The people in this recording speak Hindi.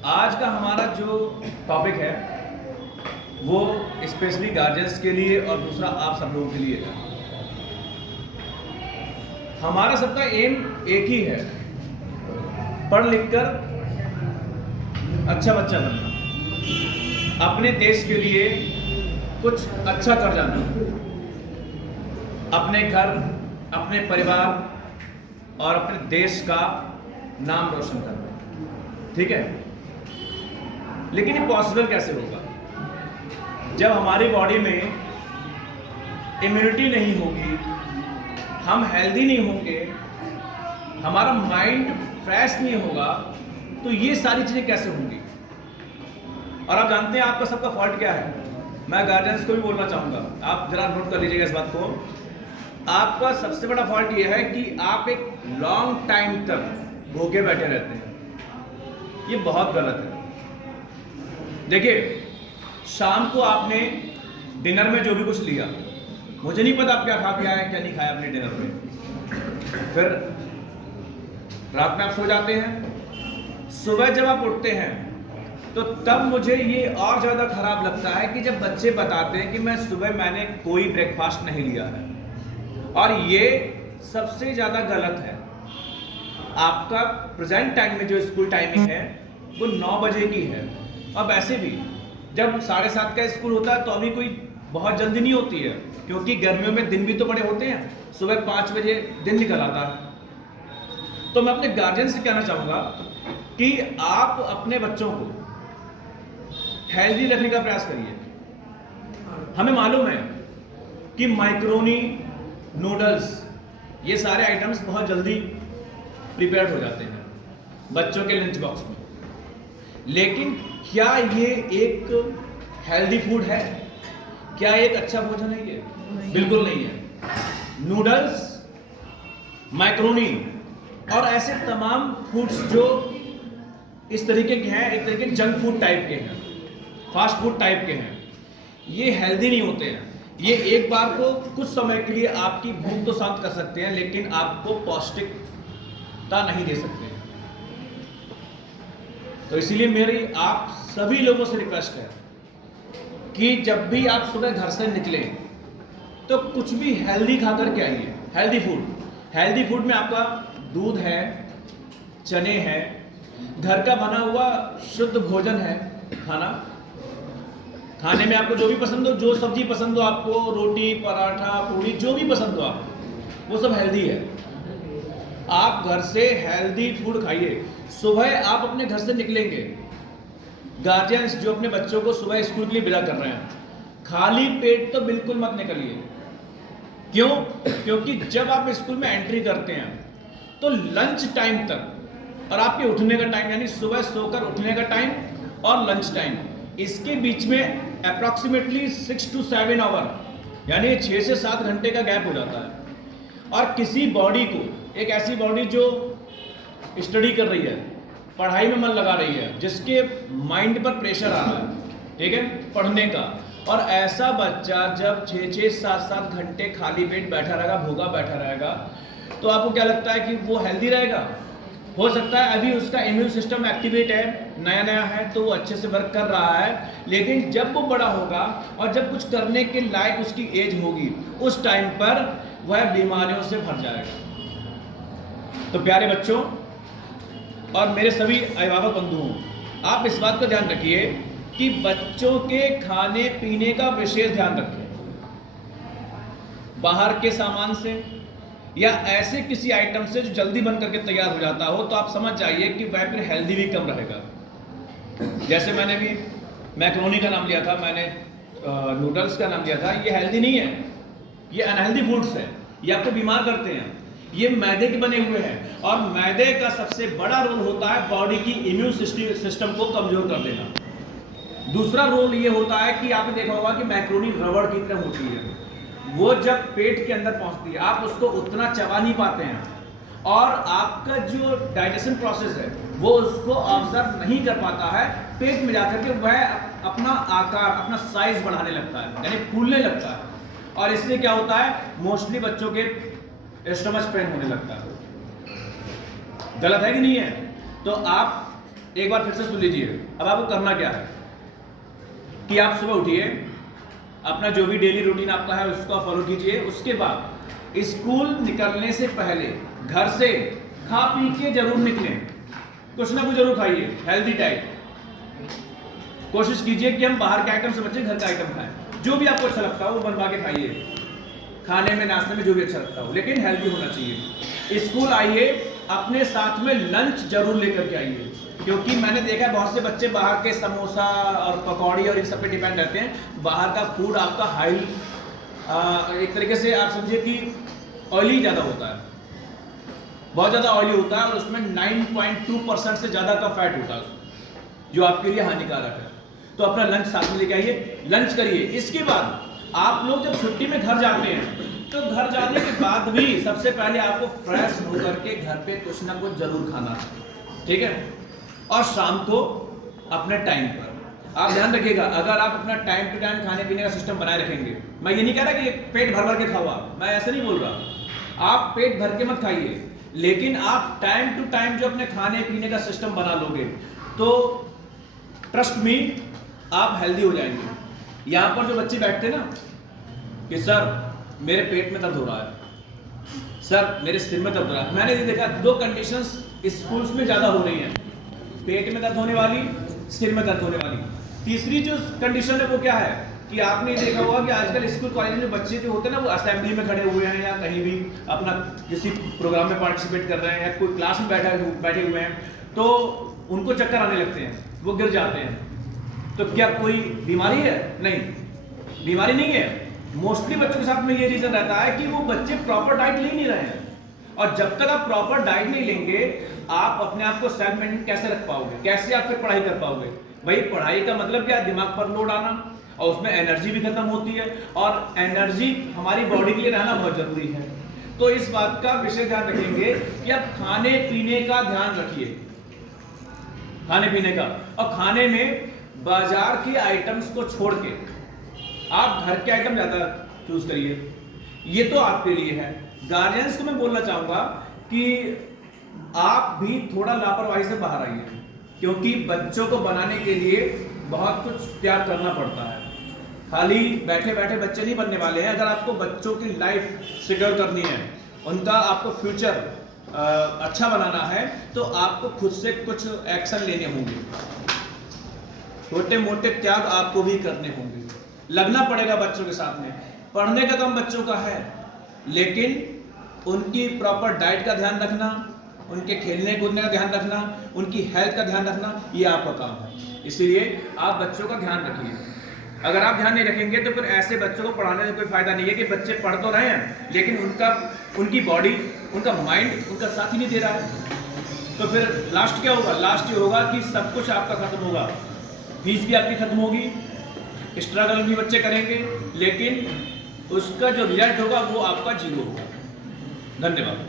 आज का हमारा जो टॉपिक है वो स्पेशली गार्जियंस के लिए और दूसरा आप सब लोगों के लिए है। हमारा सबका एम एक ही है, पढ़ लिख कर अच्छा बच्चा बनना, अपने देश के लिए कुछ अच्छा कर जाना, अपने घर, अपने परिवार और अपने देश का नाम रोशन करना। ठीक है, लेकिन ये पॉसिबल कैसे होगा जब हमारी बॉडी में इम्यूनिटी नहीं होगी, हम हेल्दी नहीं होंगे, हमारा माइंड फ्रेश नहीं होगा, तो ये सारी चीजें कैसे होंगी। और आप जानते हैं आपका सबका फॉल्ट क्या है। मैं गार्जियंस को भी बोलना चाहूंगा, आप जरा नोट कर लीजिएगा इस बात को। आपका सबसे बड़ा फॉल्ट ये है कि आप एक लॉन्ग टाइम तक भूखे बैठे रहते हैं। ये बहुत गलत है। देखिए, शाम को आपने डिनर में जो भी कुछ लिया, मुझे नहीं पता आप क्या खा के आए क्या नहीं खाया अपने डिनर में, फिर रात में आप सो जाते हैं, सुबह जब आप उठते हैं तो तब मुझे ये और ज़्यादा खराब लगता है कि जब बच्चे बताते हैं कि मैं सुबह मैंने कोई ब्रेकफास्ट नहीं लिया है। और ये सबसे ज़्यादा गलत है। आपका प्रेजेंट टाइम में जो स्कूल टाइमिंग है वो 9 बजे की है, और वैसे भी जब 7:30 का स्कूल होता है तो अभी कोई बहुत जल्दी नहीं होती है, क्योंकि गर्मियों में दिन भी तो बड़े होते हैं। सुबह 5 बजे दिन निकल आता है। तो मैं अपने गार्जियन से कहना चाहूँगा कि आप अपने बच्चों को हेल्दी रखने का प्रयास करिए। हमें मालूम है कि मैक्रोनी, नूडल्स, ये सारे आइटम्स बहुत जल्दी प्रिपेयर्ड हो जाते हैं बच्चों के लंच बॉक्स में, लेकिन क्या ये एक हेल्दी फूड है? क्या एक अच्छा भोजन है? ये बिल्कुल नहीं है। नूडल्स, मैक्रोनी और ऐसे तमाम फूड्स जो इस तरीके के हैं, एक तरीके जंक फूड टाइप के हैं, फास्ट फूड टाइप के हैं, ये हेल्दी नहीं होते हैं। ये एक बार को कुछ समय के लिए आपकी भूख तो शांत कर सकते हैं, लेकिन आपको पौष्टिकता नहीं दे सकते हैं। तो इसीलिए मेरी आप सभी लोगों से रिक्वेस्ट है कि जब भी आप सुबह घर से निकलें तो कुछ भी हेल्दी खा करके आइए। हेल्दी फूड में आपका दूध है, चने हैं, घर का बना हुआ शुद्ध भोजन है। खाने में आपको जो भी पसंद हो, जो सब्जी पसंद हो आपको, रोटी, पराठा, पूरी, जो भी पसंद हो आपको, वो सब हेल्दी है। आप घर से हेल्दी फूड खाइए। सुबह आप अपने घर से निकलेंगे, गार्जियंस जो अपने बच्चों को सुबह स्कूल के लिए विदा कर रहे हैं, खाली पेट तो बिल्कुल मत निकलिए। क्यों? क्योंकि जब आप स्कूल में एंट्री करते हैं तो लंच टाइम तक और आपके उठने का टाइम, यानी सुबह सोकर उठने का टाइम और लंच टाइम, इसके बीच में अप्रॉक्सीमेटली 6 to 7 आवर, यानी 6 से 7 घंटे का गैप हो जाता है। और किसी बॉडी को, एक ऐसी बॉडी जो स्टडी कर रही है, पढ़ाई में मन लगा रही है, जिसके माइंड पर प्रेशर आ रहा है, ठीक है, पढ़ने का, और ऐसा बच्चा जब 6-6, 7-7 घंटे खाली पेट बैठा रहेगा, भूखा बैठा रहेगा, तो आपको क्या लगता है कि वो हेल्दी रहेगा? हो सकता है अभी उसका इम्यून सिस्टम एक्टिवेट है, नया नया है, तो वो अच्छे से वर्क कर रहा है, लेकिन जब वो बड़ा होगा और जब कुछ करने के लायक उसकी एज होगी, उस टाइम पर वह बीमारियों से भर जाएगा। तो प्यारे बच्चों और मेरे सभी अभिभावक बंधुओं, आप इस बात का ध्यान रखिए कि बच्चों के खाने पीने का विशेष ध्यान रखें। बाहर के सामान से या ऐसे किसी आइटम से जो जल्दी बन करके तैयार हो जाता हो, तो आप समझ जाइए कि वह फिर हेल्दी भी कम रहेगा। जैसे मैंने भी मैक्रोनी का नाम लिया था, मैंने नूडल्स का नाम लिया था, ये हेल्दी नहीं है, ये अनहेल्दी फूड्स है, ये आपको बीमार करते हैं। ये मैदे के बने हुए हैं, और मैदे का सबसे बड़ा रोल होता है बॉडी की इम्यून सिस्टम को कमजोर कर देना। दूसरा रोल ये होता है कि आपने देखा होगा कि मैक्रोनी रबड़ की तरह होती है, वो जब पेट के अंदर पहुंचती है आप उसको उतना चबा नहीं पाते हैं, और आपका जो डाइजेशन प्रोसेस है वो उसको ऑब्जर्व नहीं कर पाता है। पेट में जाकर के वह अपना आकार, अपना साइज बढ़ाने लगता है, यानी फूलने लगता है, और इससे क्या होता है, मोस्टली बच्चों के स्टमच पेन होने लगता है। गलत है कि नहीं है? तो आप एक बार फिर से सुन लीजिए। अब आपको करना क्या है कि आप सुबह उठिए, अपना जो भी डेली रूटीन आपका है उसको फॉलो कीजिए। उसके बाद स्कूल निकलने से पहले घर से खा पी के जरूर निकलें, कुछ ना कुछ जरूर खाइए, हेल्दी डाइट। कोशिश कीजिए कि हम बाहर के आइटम से बचें, घर का आइटम खाएं। जो भी आपको अच्छा लगता हो वो बनवा के खाइए, खाने में नाश्ते में जो भी अच्छा लगता हो, लेकिन हेल्दी होना चाहिए। स्कूल आइए, अपने साथ में लंच जरूर लेकर के आइए, क्योंकि मैंने देखा है बहुत से बच्चे बाहर के समोसा और पकौड़ी और इन सब पे डिपेंड रहते हैं। बाहर का फूड आपका हाई एक तरीके से आप समझिए कि ऑयली ज़्यादा होता है, बहुत ज़्यादा ऑयली होता है, और उसमें 9.2% से ज़्यादा का फैट होता है जो आपके लिए हानिकारक है। तो अपना लंच साथ में लेके आइए, लंच करिए। इसके बाद आप लोग जब छुट्टी में घर जाते हैं तो घर जाने के बाद भी सबसे पहले आपको फ्रेश होकर के घर पे कुछ ना कुछ जरूर खाना है, ठीक है। और शाम को अपने टाइम पर आप ध्यान रखिएगा, अगर आप अपना टाइम टू टाइम खाने पीने का सिस्टम बनाए रखेंगे, मैं ये नहीं कह रहा कि पेट भर भर के खाओ आप, मैं ऐसे नहीं बोल रहा, आप पेट भर के मत खाइए, लेकिन आप टाइम टू टाइम जो अपने खाने पीने का सिस्टम बना लोगे तो ट्रस्ट मी आप हेल्दी हो जाएंगे। यहाँ पर जो बच्चे बैठते हैं ना कि सर मेरे पेट में दर्द हो रहा है, सर मेरे सिर में दर्द हो रहा है, मैंने ये देखा दो कंडीशंस स्कूल्स में ज़्यादा हो रही हैं, पेट में दर्द होने वाली, सिर में दर्द होने वाली। तीसरी जो कंडीशन है वो क्या है कि आपने देखा होगा कि आजकल स्कूल कॉलेज में बच्चे जो होते हैं ना वो असेंबली में खड़े हुए हैं या कहीं भी अपना किसी प्रोग्राम में पार्टिसिपेट कर रहे हैं या कोई क्लास में बैठे हुए हैं, तो उनको चक्कर आने लगते हैं, वो गिर जाते हैं। तो क्या कोई बीमारी है? नहीं, बीमारी नहीं है। मोस्टली बच्चों के साथ में ये रीजन रहता है कि वो बच्चे प्रॉपर डाइट ले नहीं रहे हैं, और जब तक आप प्रॉपर डाइट नहीं लेंगे आप अपने आप को सेल्फ मेंटेन कैसे रख पाओगे, कैसे आप फिर पढ़ाई कर पाओगे? भाई पढ़ाई का मतलब क्या है? दिमाग पर लोड आना, और उसमें एनर्जी भी खत्म होती है, और एनर्जी हमारी बॉडी के लिए रहना बहुत जरूरी है। तो इस बात का विशेष ध्यान रखेंगे कि आप खाने पीने का ध्यान रखिए, खाने पीने का, और खाने में बाजार के आइटम्स को छोड़ के आप घर के आइटम ज्यादा चूज करिए। ये तो आपके लिए है। गार्जियंस को मैं बोलना चाहूंगा कि आप भी थोड़ा लापरवाही से बाहर आइए, क्योंकि बच्चों को बनाने के लिए बहुत कुछ त्याग करना पड़ता है। खाली बैठे बैठे बच्चे नहीं बनने वाले हैं। अगर आपको बच्चों की लाइफ सिक्योर करनी है, उनका आपको फ्यूचर अच्छा बनाना है, तो आपको खुद से कुछ एक्शन लेने होंगे, छोटे मोटे त्याग आपको भी करने होंगे, लगना पड़ेगा बच्चों के साथ में। पढ़ने का काम बच्चों का है, लेकिन उनकी प्रॉपर डाइट का ध्यान रखना, उनके खेलने कूदने का ध्यान रखना, उनकी हेल्थ का ध्यान रखना, ये आपका काम है। इसीलिए आप बच्चों का ध्यान रखिए। अगर आप ध्यान नहीं रखेंगे तो फिर ऐसे बच्चों को पढ़ाने से कोई फायदा नहीं है कि बच्चे पढ़ तो रहे हैं लेकिन उनकी बॉडी, उनका माइंड उनका साथ ही नहीं दे रहा है। तो फिर लास्ट क्या होगा? लास्ट ये होगा कि सब कुछ आपका खत्म होगा, फीस भी आपकी खत्म होगी, स्ट्रगल भी बच्चे करेंगे, लेकिन उसका जो रिजल्ट होगा वो आपका जीरो होगा। धन्यवाद।